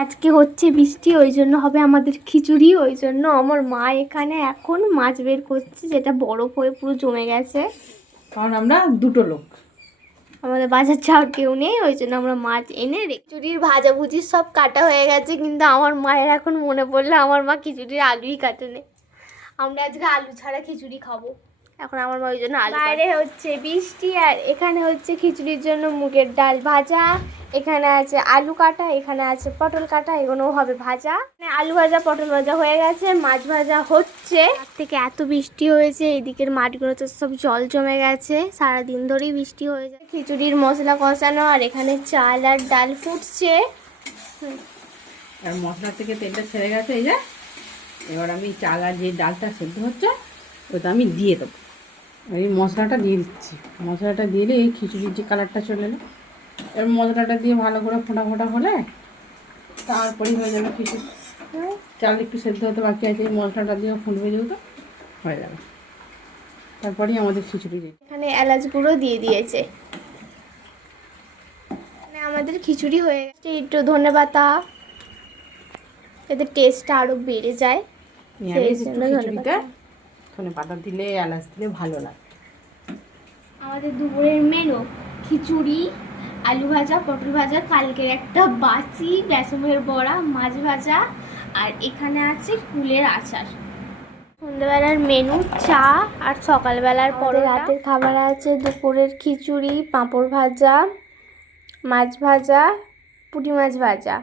আজকে হচ্ছে বৃষ্টি, ওই জন্য হবে আমাদের খিচুড়ি। ওই জন্য আমার মা এখানে এখন মাছ বের করছে, যেটা বরফ হয়ে পুরো জমে গেছে। কারণ আমরা দুটো লোক, আমাদের বাজার যাওয়ার কেউ নেই, ওই জন্য আমরা মাছ এনে খিচুড়ির ভাজাভুজি সব কাটা হয়ে গেছে, কিন্তু আমার মায়ের এখন মনে পড়লো আমার মা খিচুড়ির আলুই কাটেনি। আমরা আজকে আলু ছাড়া খিচুড়ি খাবো। এখন আমার মা ওই জন্য আলু। বাইরে হচ্ছে বৃষ্টি আর এখানে হচ্ছে খিচুড়ির জন্য মুগের ডাল ভাজা, এখানে আছে আলু কাটা, এখানে আছে পটল কাটা, এগুলো হবে ভাজা। আলু ভাজা পটল ভাজা হয়ে গেছে, মাছ ভাজা হচ্ছে। রাত থেকে এত বৃষ্টি হয়েছে, এদিকের মাঠগুলোতে সব জল জমে গেছে, সারাদিন ধরেই বৃষ্টি হয়ে যায়। খিচুড়ির মশলা কষানো, আর এখানে চাল আর ডাল ফুটছে। আর মশলা থেকে তেলটা ছেড়ে গেছে, এই যে এবার আমি চাল আর যে ডালটা সেদ্ধ হচ্ছে ওটা আমি দিয়ে দেবো। এই মশলাটা দিয়ে দিচ্ছি, মশলাটা দিলে এই খিচুড়ির যে কালারটা চলে এলো, এবার মশলাটা দিয়ে ভালো করে ফোটা ফোটা হলে তারপরেই হয়ে যাবে খিচুড়ি। চাল একটু সেদ্ধ হতে বাকি আছে, এই মশলাটা দিয়ে ফুটবে যেহেতু হয়ে যাবে, তারপরেই আমাদের খিচুড়ি রেডি। এখানে এলাচ গুঁড়ো দিয়ে দিয়েছে। আমাদের খিচুড়ি হয়ে গেছে। একটু ধনেপাতা, এতে টেস্টটা আরো বেড়ে যায়। খিচুড়িতে ধনেপাতা দিলে এলাচ দিলে ভালো লাগে। আমাদের দুপুরের মেনু খিচুড়ি, আলু ভাজা, পটল ভাজা, কালকের একটা বাসি বেসমের বড়া, মাছ ভাজা, আর এখানে আছে কুলের আচার। সন্ধ্যেবেলার মেনু চা, আর সকালবেলার পরে রাতের খাবার আছে দুপুরের খিচুড়ি, পাঁপড় ভাজা, মাছ ভাজা, পুঁটি মাছ ভাজা।